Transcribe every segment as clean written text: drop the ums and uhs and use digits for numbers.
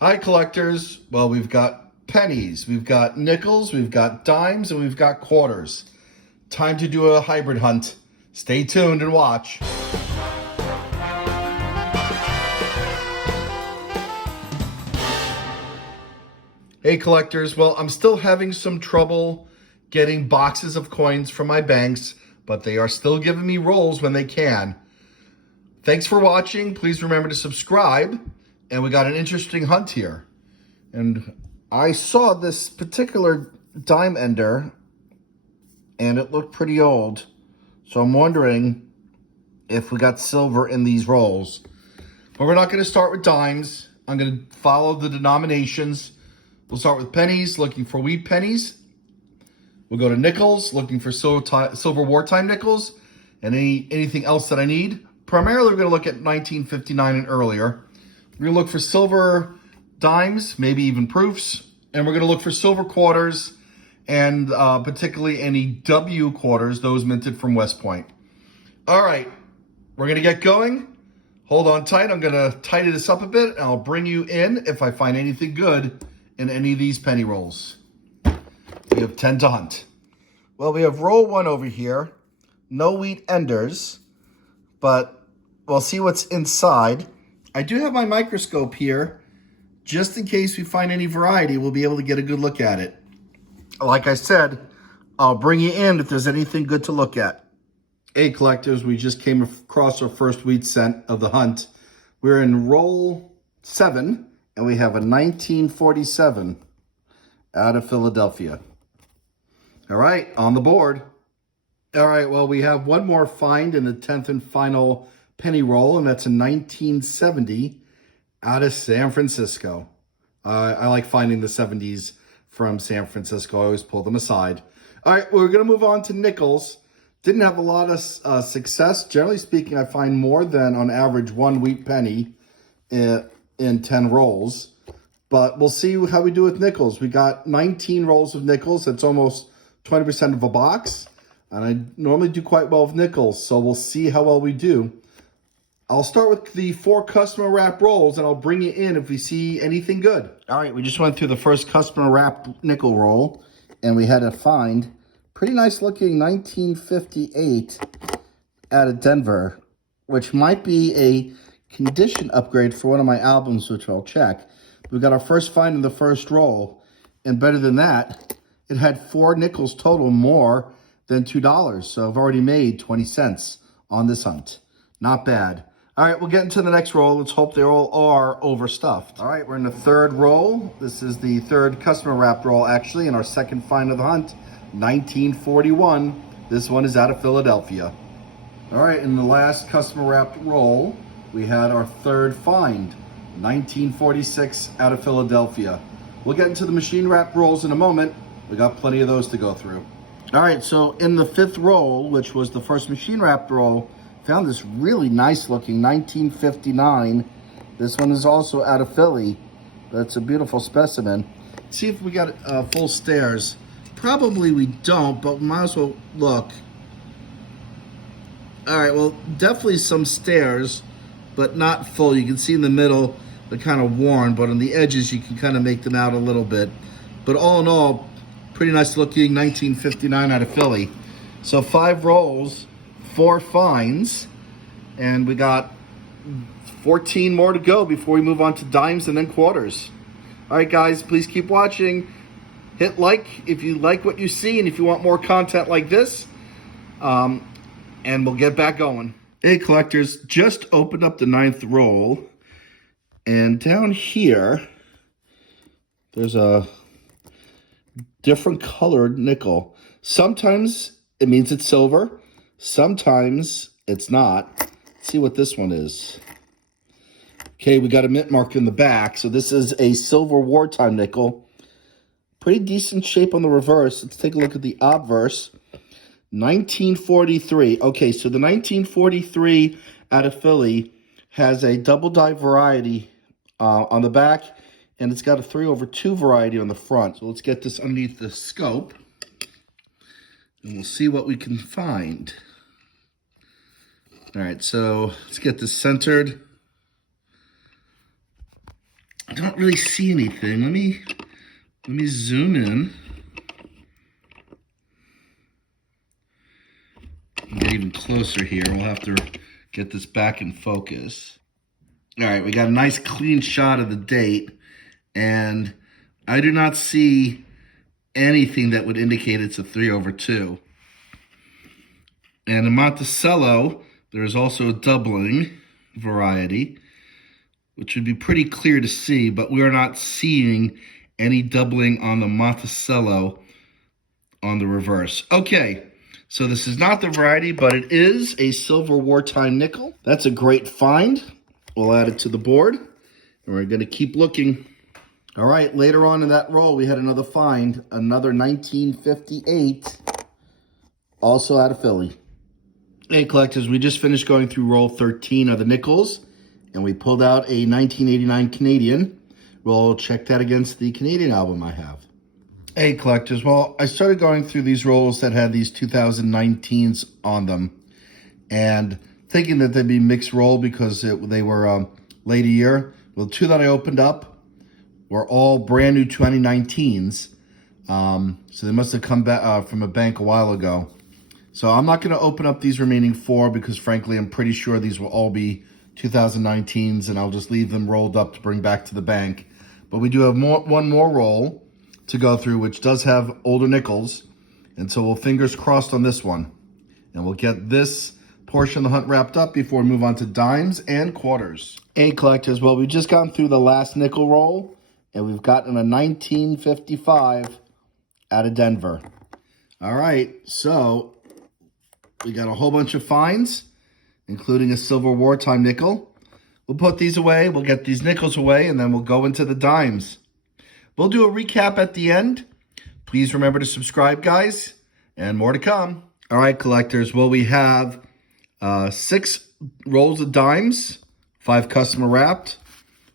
Hi, collectors. Well, we've got pennies, we've got nickels, we've got dimes, and we've got quarters. Time to do a hybrid hunt. Stay tuned and watch. Hey, collectors. Well, I'm still having some trouble getting boxes of coins from my banks, but they are still giving me rolls when they can. Thanks for watching. Please remember to subscribe. And we got an interesting hunt here. And I saw this particular dime ender, and it looked pretty old. So I'm wondering if we got silver in these rolls. But we're not going to start with dimes. I'm going to follow the denominations. We'll start with pennies, looking for wheat pennies. We'll go to nickels, looking for silver wartime nickels, and anything else that I need. Primarily, we're going to look at 1959 and earlier. We're going to look for silver dimes, maybe even proofs, and we're going to look for silver quarters, and particularly any W quarters, those minted from West Point. All right, we're going to get going. Hold on tight. I'm going to tidy this up a bit, and I'll bring you in if I find anything good in any of these penny rolls. We have 10 to hunt. Well, we have roll one over here. No wheat enders, but we'll see what's inside. I do have my microscope here. Just in case we find any variety, we'll be able to get a good look at it. Like I said, I'll bring you in if there's anything good to look at. Hey, collectors, we just came across our first wheat cent of the hunt. We're in roll 7, and we have a 1947 out of Philadelphia. All right, on the board. All right, well, we have one more find in the 10th and final penny roll, and that's a 1970 out of San Francisco. I like finding the 70s from San Francisco. I always pull them aside. All right, we're going to move on to nickels. Didn't have a lot of success. Generally speaking, I find more than, on average, one wheat penny in 10 rolls. But we'll see how we do with nickels. We got 19 rolls of nickels. That's almost 20% of a box. And I normally do quite well with nickels, so we'll see how well we do. I'll start with the 4 customer wrap rolls, and I'll bring you in if we see anything good. All right, we just went through the first customer wrap nickel roll, and we had a find. Pretty nice looking 1958 out of Denver, which might be a condition upgrade for one of my albums, which I'll check. We got our first find in the first roll, and better than that, it had 4 nickels total more than $2. So I've already made 20 cents on this hunt. Not bad. All right, we'll get into the next roll. Let's hope they all are overstuffed. All right, we're in the third roll. This is the third customer wrapped roll, actually, and our second find of the hunt, 1941. This one is out of Philadelphia. All right, in the last customer wrapped roll, we had our third find, 1946 out of Philadelphia. We'll get into the machine wrapped rolls in a moment. We got plenty of those to go through. All right, so in the 5th roll, which was the first machine wrapped roll, found this really nice looking 1959. This one is also out of Philly. That's a beautiful specimen. See if we got full stairs. Probably we don't, but we might as well look. All right, well, definitely some stairs, but not full. You can see in the middle, they're kind of worn, but on the edges, you can kind of make them out a little bit. But all in all, pretty nice looking 1959 out of Philly. So 5 rolls, 4 finds, and we got 14 more to go before we move on to dimes and then quarters. All right, guys, please keep watching. Hit like if you like what you see and if you want more content like this, and we'll get back going. Hey, collectors, just opened up the 9th roll, and down here, there's a different colored nickel. Sometimes it means it's silver. Sometimes it's not. Let's see what this one is. Okay, we got a mint mark in the back. So this is a silver wartime nickel. Pretty decent shape on the reverse. Let's take a look at the obverse. 1943. Okay, so the 1943 out of Philly has a double die variety on the back, and it's got a 3/2 variety on the front. So let's get this underneath the scope, and we'll see what we can find. All right, so let's get this centered. I don't really see anything. Let me zoom in. Get even closer here. We'll have to get this back in focus. All right, we got a nice clean shot of the date, and I do not see anything that would indicate it's a 3/2. And in Monticello, there is also a doubling variety, which would be pretty clear to see, but we are not seeing any doubling on the Monticello on the reverse. Okay, so this is not the variety, but it is a silver wartime nickel. That's a great find. We'll add it to the board, and we're going to keep looking. All right, later on in that roll, we had another find, another 1958, also out of Philly. Hey, collectors, we just finished going through roll 13 of the nickels, and we pulled out a 1989 Canadian. We'll check that against the Canadian album I have. Hey, collectors, well, I started going through these rolls that had these 2019s on them, and thinking that they'd be mixed roll because they were late a year. Well, the two that I opened up were all brand new 2019s. So they must have come back from a bank a while ago. So I'm not going to open up these remaining four because, frankly, I'm pretty sure these will all be 2019s, and I'll just leave them rolled up to bring back to the bank. But we do have one more roll to go through, which does have older nickels. And so we'll fingers crossed on this one. And we'll get this portion of the hunt wrapped up before we move on to dimes and quarters. Hey, collectors, well, we've just gone through the last nickel roll, and we've gotten a 1955 out of Denver. All right, so we got a whole bunch of finds, including a silver wartime nickel. We'll put these away, we'll get these nickels away, and then we'll go into the dimes. We'll do a recap at the end. Please remember to subscribe, guys, and more to come. All right, collectors, well, we have 6 rolls of dimes, 5 customer wrapped,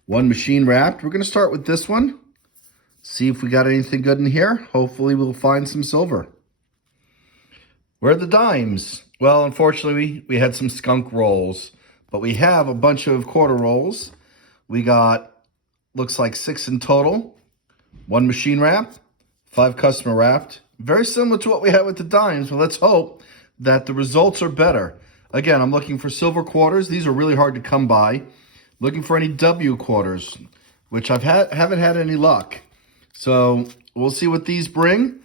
1 machine wrapped. We're going to start with this one. See if we got anything good in here. Hopefully we'll find some silver. Where are the dimes? Well, unfortunately, we had some skunk rolls, but we have a bunch of quarter rolls. We got, looks like 6 in total. 1 machine wrapped, 5 customer wrapped. Very similar to what we had with the dimes, but let's hope that the results are better. Again, I'm looking for silver quarters. These are really hard to come by. Looking for any W quarters, which haven't had any luck. So we'll see what these bring.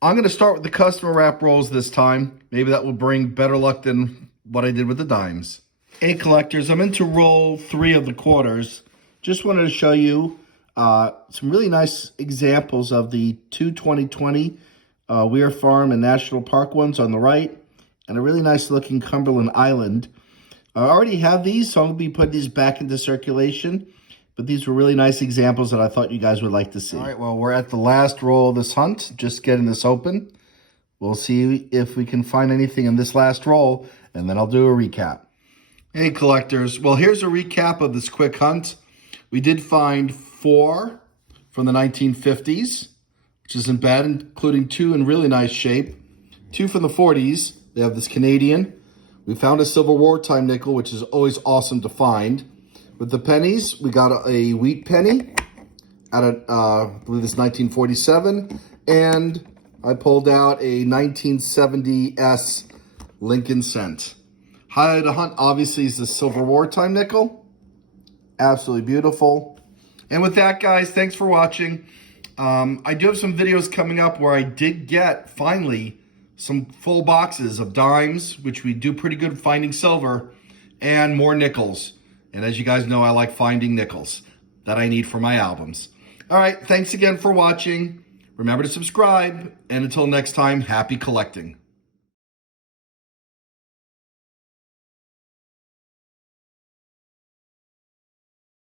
I'm going to start with the customer wrap rolls this time. Maybe that will bring better luck than what I did with the dimes. Hey, collectors, I'm into roll 3 of the quarters. Just wanted to show you some really nice examples of the 2020 Weir Farm and National Park ones on the right, and a really nice looking Cumberland Island. I already have these, so I'm going to be putting these back into circulation. But these were really nice examples that I thought you guys would like to see. All right, well, we're at the last roll of this hunt, just getting this open. We'll see if we can find anything in this last roll, and then I'll do a recap. Hey, collectors. Well, here's a recap of this quick hunt. We did find 4 from the 1950s, which isn't bad, including 2 in really nice shape. 2 from the 40s. They have this Canadian. We found a silver wartime nickel, which is always awesome to find. With the pennies, we got a wheat penny out of, I believe this is 1947. And I pulled out a 1970s Lincoln cent. Highlight of the hunt, obviously, is the silver wartime nickel. Absolutely beautiful. And with that, guys, thanks for watching. I do have some videos coming up where I did get, finally, some full boxes of dimes, which we do pretty good finding silver, and more nickels. And as you guys know, I like finding nickels that I need for my albums. All right, thanks again for watching. Remember to subscribe, and until next time, happy collecting.